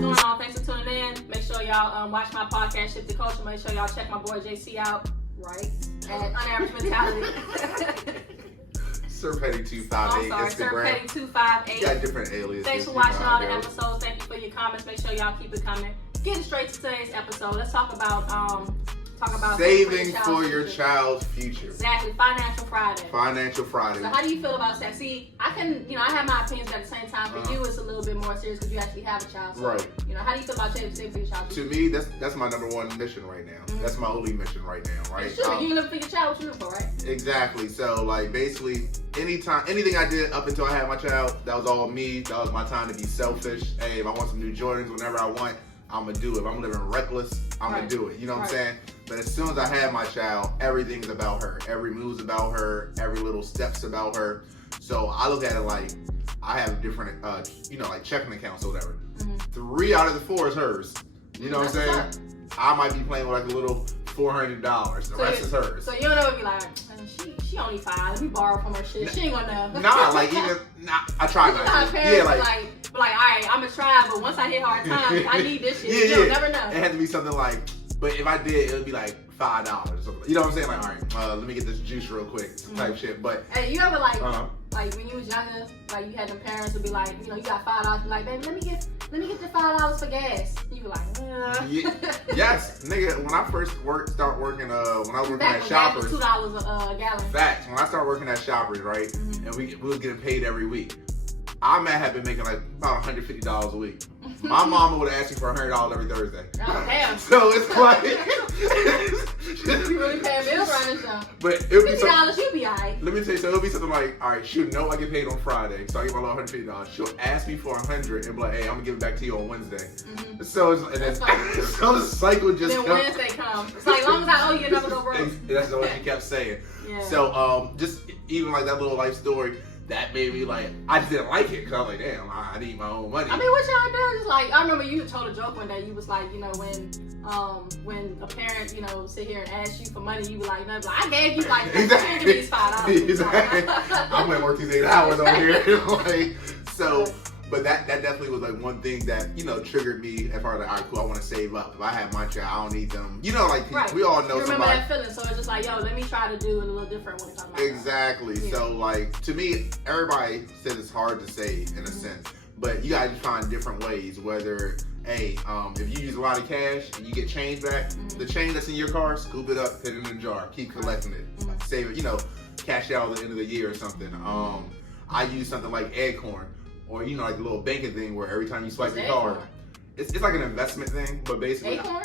what's going on? Thanks for tuning in. Make sure y'all watch my podcast, Shift the Culture. Make sure y'all check my boy JC out, right? At UnAverage Mentality. Sir Petty 258 Instagram. Sir Petty 258. You got different aliases. Thanks for watching all the episodes. Thank you for your comments. Make sure y'all keep it coming. Getting straight to today's episode. Let's talk about saving for your child's future. Exactly. Financial Friday. Financial Friday. So how do you feel about sex? See, I have my opinions, but at the same time, for you, it's a little bit more serious because you actually have a child. So, right. How do you feel about saving for your child? To me, that's my number one mission right now. Mm-hmm. That's my only mission right now, right? Sure, you live for your child, what you live for, right? Exactly. So, basically, anything I did up until I had my child, that was all me. That was my time to be selfish. Hey, if I want some new Jordans, whenever I want, I'm going to do it. If I'm living reckless, I'm going to do it. You know what I'm saying? But as soon as I had my child, everything's about her. Every move's about her. Every little step's about her. So I look at it like I have different, checking accounts or whatever. Mm-hmm. 3 out of the 4 is hers. You know what I'm saying? I might be playing with a little $400. The rest is hers. So you don't ever be like, she only 5. Let me borrow from her shit. She ain't gonna know. I try not to. Yeah, like, all right, I'm gonna try, but once I hit hard times, I need this shit. You'll never know. It had to be something like, but if I did, it would be like $5. You know what I'm saying? Like, all right, let me get this juice real quick, type shit. But hey, you ever like when you was younger, like you had them parents would be like, you got $5, be like, baby, let me get the $5 for gas. You be like, yes, nigga. When I first start working, when I was working at Shoppers, $2 a gallon. Facts. When I started working at Shoppers, right, and we was getting paid every week. I might have been making like about $150 a week. My mama would ask me for $100 every Thursday. Oh, damn. So it's like you really paying bills right now. But it would be $50, you be alright. Let me tell you, so it'll be something like, all right, she'll know I get paid on Friday, so I get my little $150. She'll ask me for $100 and be like, hey, I'm gonna give it back to you on Wednesday. Mm-hmm. So the cycle just. Then Wednesday comes. It's like, as long as I owe you, never go broke. That's what she kept saying. Yeah. So just even like that little life story. That made me like, I just didn't like it because I was like, damn, I need my own money. I mean, what y'all do is like, I remember you told a joke one day. You was like, when a parent, sit here and ask you for money, you were like, no, I gave you like, exactly. Give me these $5. Exactly. I'm gonna work these 8 hours over here. But that definitely was like one thing that, triggered me as far as like, all right, cool, I want to save up. If I have my child, I don't need them. Right. We all know you remember somebody. that feeling, so it's just like, yo, let me try to do it a little different when it comes to exactly. Yeah. So to me, everybody says it's hard to save in a sense, but you gotta find different ways. Whether, hey, if you use a lot of cash and you get change back, the change that's in your car, scoop it up, put it in a jar, keep collecting it, save it. Cash it out at the end of the year or something. I use something like Acorn. Or like the little banking thing where every time you swipe your card, it's like an investment thing, but basically. Acorn?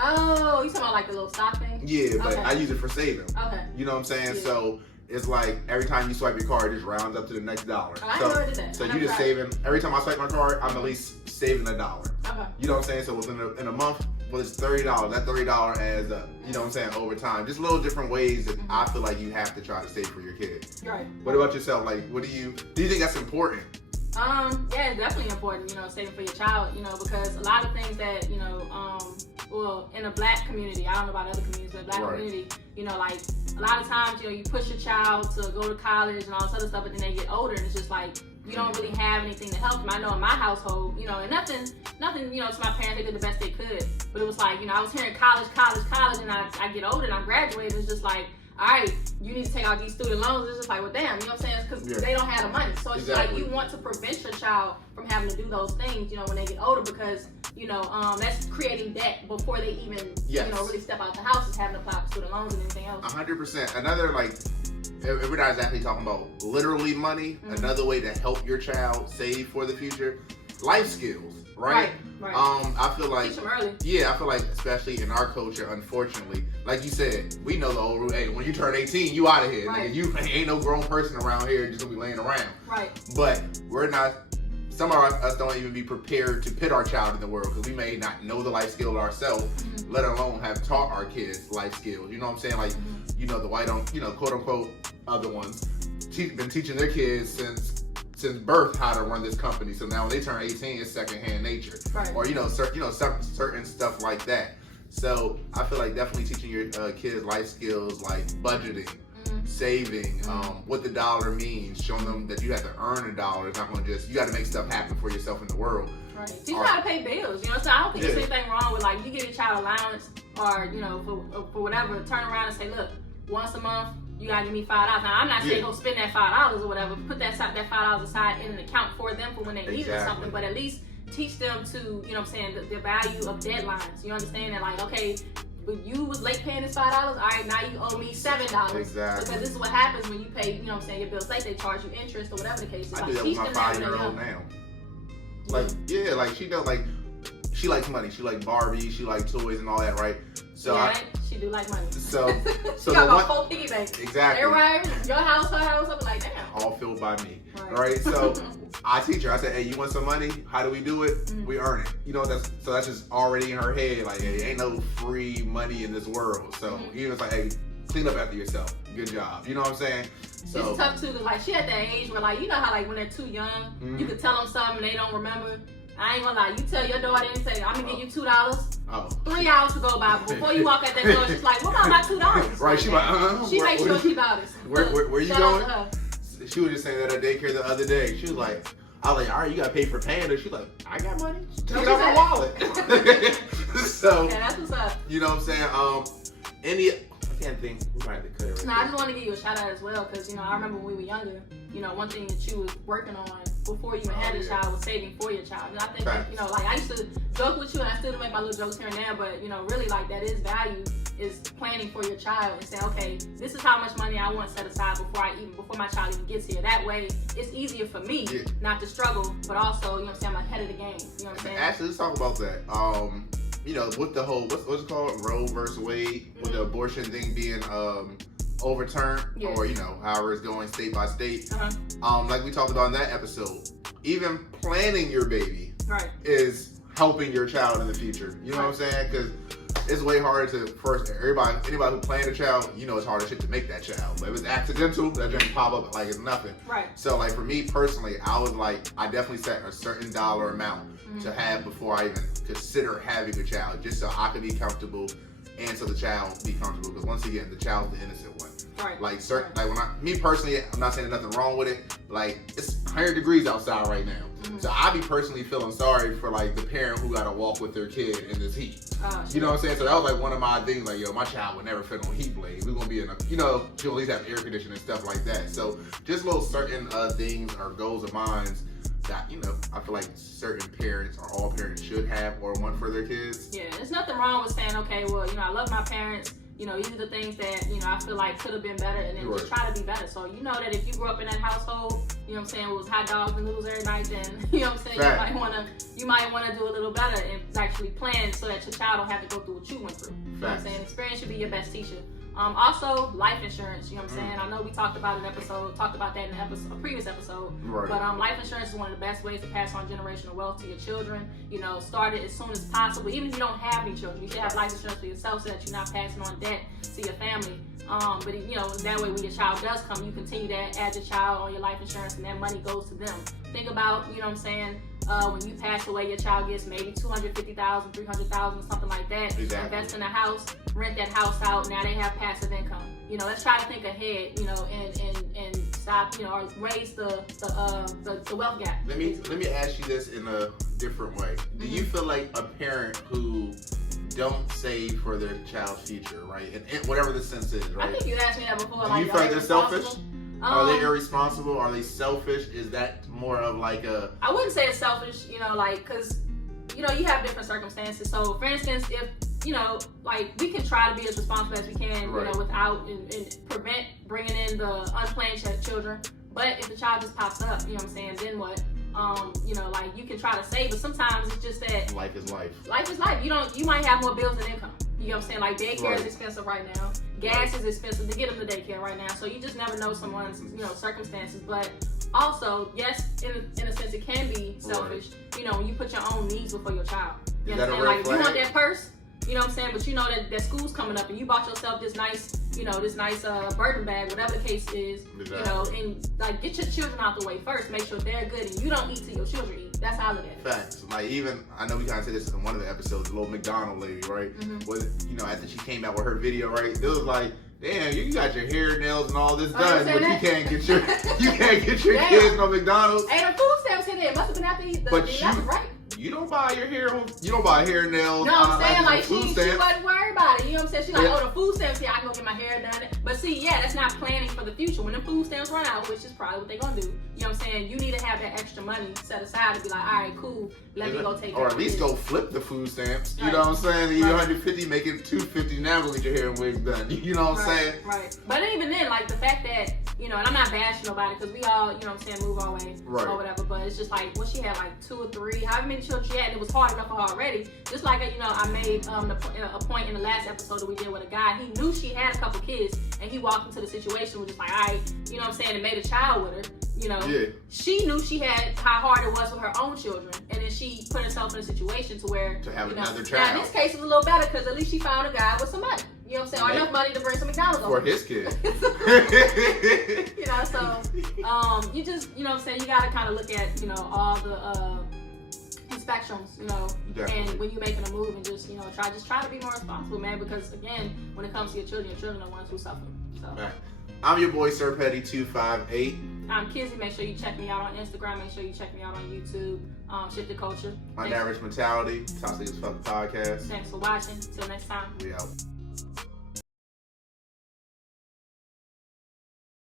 Oh, you talking about like the little stock thing? Yeah, but I use it for saving. Okay. You know what I'm saying? Yeah. So it's like every time you swipe your card, it just rounds up to the next dollar. Oh, I know I did that. So you just saving. Every time I swipe my card, I'm at least saving $1. Okay. You know what I'm saying? So within a month, it's $30. That $30 adds up. You know what I'm saying? Over time, just little different ways that I feel like you have to try to save for your kid. Right. What about yourself? Like, do you think that's important? Yeah, it's definitely important, saving for your child, because a lot of things that, in a black community, I don't know about other communities, but black community, like a lot of times, you push your child to go to college and all this other stuff, but then they get older and it's just like, you don't really have anything to help them. I know in my household, and nothing, to my parents, they did the best they could, but it was like, I was hearing college, and I get older and I graduate, and it's just like, all right, you need to take out these student loans. It's just like, well, damn, you know what I'm saying? Because they don't have the money. So it's like you want to prevent your child from having to do those things, when they get older, because, that's creating debt before they even, really step out the house, is having to apply for student loans and anything else. 100%. Another, if we're not exactly talking about literally money, another way to help your child save for the future, life skills, right? Right. I feel like, teach them early. Yeah, I feel like, especially in our culture, unfortunately, like you said, we know the old rule, hey, when you turn 18, you out of here. Right. Nigga, you ain't no grown person around here just gonna be laying around. Right. But we're not, some of us don't even be prepared to put our child in the world because we may not know the life skill ourselves, let alone have taught our kids life skills. You know what I'm saying? Like, the white on, quote unquote, other ones, been teaching their kids since birth how to run this company. So now when they turn 18, it's secondhand nature. Right. Or, certain stuff like that. So I feel like definitely teaching your kids life skills like budgeting, saving, what the dollar means, showing them that you have to earn a dollar. It's not going to just, you got to make stuff happen for yourself in the world. Right. So you gotta pay bills, you know. So I don't think there's anything wrong with like you give your child allowance or you know for whatever. Turn around and say, look, once a month you gotta give me $5. Now I'm not saying go spend that $5 or whatever. Put that $5 aside in an account for them for when they need something. But at least teach them to, you know what I'm saying, the value of deadlines. You understand that, like, okay, but you was late paying this $5. All right, now you owe me $7. Exactly. Because this is what happens when you pay, you know what I'm saying, your bills late. They charge you interest or whatever the case is. I do that with my 5-year-old now. Like, yeah, like she does, like, she likes money. She likes Barbie. She likes toys and all that, right? So yeah, she do like money. So she got a full piggy bank. Exactly. Everywhere, your house, her house, I'm like, damn. All filled by me, right? So I teach her. I said, hey, you want some money? How do we do it? We earn it. You know, that's just already in her head. Like, hey, ain't no free money in this world. So you know, it's like, hey, clean up after yourself. Good job. You know what I'm saying? So it's tough too, cause like she at that age where like you know how like when they're too young, you could tell them something and they don't remember. I ain't gonna lie, you tell your daughter and say, I'm gonna give you $2. 3 hours to go by. Before you walk out that door, she's like, what about my $2? Right, she like, she makes sure she about it. Where you going? She was just saying that at daycare the other day. She was like, I was like, all right, you gotta pay for Panda. She's like, I got money. Take it out my wallet. So, yeah, that's what's up. You know what I'm saying? I can't think. We might have to cut it right I just want to give you a shout out as well, because you know I remember when we were younger. You know, one thing that you was working on before you even had a child was saving for your child. And I think that, you know, like I used to joke with you, and I still make my little jokes here and there, but you know, really like that is value, is planning for your child and saying, okay, this is how much money I want set aside before my child even gets here. That way, it's easier for me not to struggle, but also, you know what I'm saying, I'm ahead of the game. You know what I'm saying? Actually, let's talk about that. You know, with the whole what's it called, Roe versus Wade, with the abortion thing being overturned, or you know, however it's going state by state. Like we talked about in that episode, even planning your baby is helping your child in the future. You know what I'm saying? Because it's way harder to anybody who planned a child, you know, it's harder shit to make that child. But if it's accidental, that just pop up like it's nothing. Right. So like for me personally, I definitely set a certain dollar amount to have before I even consider having a child, just so I could be comfortable and so the child be comfortable. Because once again, the child's the innocent one. Right. Like me personally, I'm not saying there's nothing wrong with it. Like it's 100 degrees outside right now. So I be personally feeling sorry for like the parent who gotta walk with their kid in this heat. You know what I'm saying? So that was like one of my things, like, yo, my child would never fit on heat blade. We're gonna be in a, you know, she'll at least have air conditioning and stuff like that. So just little certain things or goals of mine that, you know, I feel like certain parents or all parents should have or want for their kids. Yeah, there's nothing wrong with saying, okay, well, you know, I love my parents. You know, these are the things that, you know, I feel like could have been better, and then just try to be better. So, you know that if you grew up in that household, you know what I'm saying, it was hot dogs and noodles every night, then, you know what I'm saying, you might want to do a little better and actually plan so that your child don't have to go through what you went through. You know what I'm saying? Experience should be your best teacher. Also, life insurance, you know what I'm saying? I know we talked about that in a previous episode. But life insurance is one of the best ways to pass on generational wealth to your children. You know, start it as soon as possible. Even if you don't have any children, you should have life insurance for yourself so that you're not passing on debt to your family. But you know, that way when your child does come, you continue to add your child on your life insurance and that money goes to them. Think about, you know what I'm saying, when you pass away, your child gets maybe $250,000, $300,000, something like that. Invest in a house, rent that house out. Now they have passive income. You know, let's try to think ahead. You know, and stop. You know, or raise the wealth gap. Let me ask you this in a different way. Do you feel like a parent who don't save for their child's future, right? And whatever the sense is, right? I think you asked me that before. Do you feel like they're selfish? Are they irresponsible? Are they selfish? Is that more of like a... I wouldn't say it's selfish, you know, like, because, you know, you have different circumstances. So, for instance, if, you know, like, we can try to be as responsible as we can, you know, without and prevent bringing in the unplanned children. But if the child just pops up, you know what I'm saying, then what? You know, like, you can try to save, but sometimes it's just that... Life is life. Life is life. You might have more bills than income. You know what I'm saying? Like, daycare is expensive right now. Gas is expensive to get them to daycare right now. So you just never know someone's, you know, circumstances. But also, yes, in a sense, it can be selfish. You know, when you put your own needs before your child. You know what I'm saying? Like, if you want that purse, you know what I'm saying? But you know that school's coming up and you bought yourself this nice, you know, burden bag, whatever the case is, you know, and like get your children out the way first. Make sure they're good and you don't eat till your children eat. That's how I look at it. Facts. Like, even, I know we kind of said this in one of the episodes, the little McDonald lady, right? With, you know, after she came out with her video, right? It was like, damn, you got your hair, nails, and all this Oh, done, you but saying you can't get your Damn. kids no McDonald's. Hey, the food stamps in there. It must have been after the But 11th, right? You don't buy your hair. You don't buy hair, nails. No, I'm saying like she stamps. wasn't worried about it. You know what I'm saying? She like, Yeah. oh, the food stamps here, I can go get my hair done. But see, yeah, that's not planning for the future. When the food stamps run out, which is probably what they're gonna do. You know what I'm saying? You need to have that extra money set aside to be like, all right, cool, let me go take. Or at least go flip the food stamps. You Right. know what I'm saying? You Right. 150, make it 250. Now go get your hair and wigs done. You know what I'm saying? Right. But even then, like the fact that, you know, and I'm not bashing nobody because we all, you know what I'm saying, move our way or whatever. But it's just like, what she had like 2 or 3, however many children she had, and it was hard enough for her already. Just like, you know, I made a point in the last episode that we did with a guy. He knew she had a couple kids, and he walked into the situation with just like, all right, you know what I'm saying, and made a child with her. You know, she knew she had how hard it was with her own children, and then she put herself in a situation to where to have you know, another child. Now in this case, it's a little better because at least she found a guy with some money. You know what I'm saying? Or enough money to bring some McDonald's for over. his kid. You know, so you just, you know what I'm saying, you gotta kind of look at, you know, all the spectrums, you know, Definitely. and when you're making a move, and just, you know, try to be more responsible, man, because again, when it comes to your children are the ones who suffer. So. Right. I'm your boy Sir Petty 258. I'm Kizzy. Make sure you check me out on Instagram. Make sure you check me out on YouTube. Shift the Culture. UnAverage Mentality. Toxic as Fuck podcast. Thanks for watching. Till next time. We out.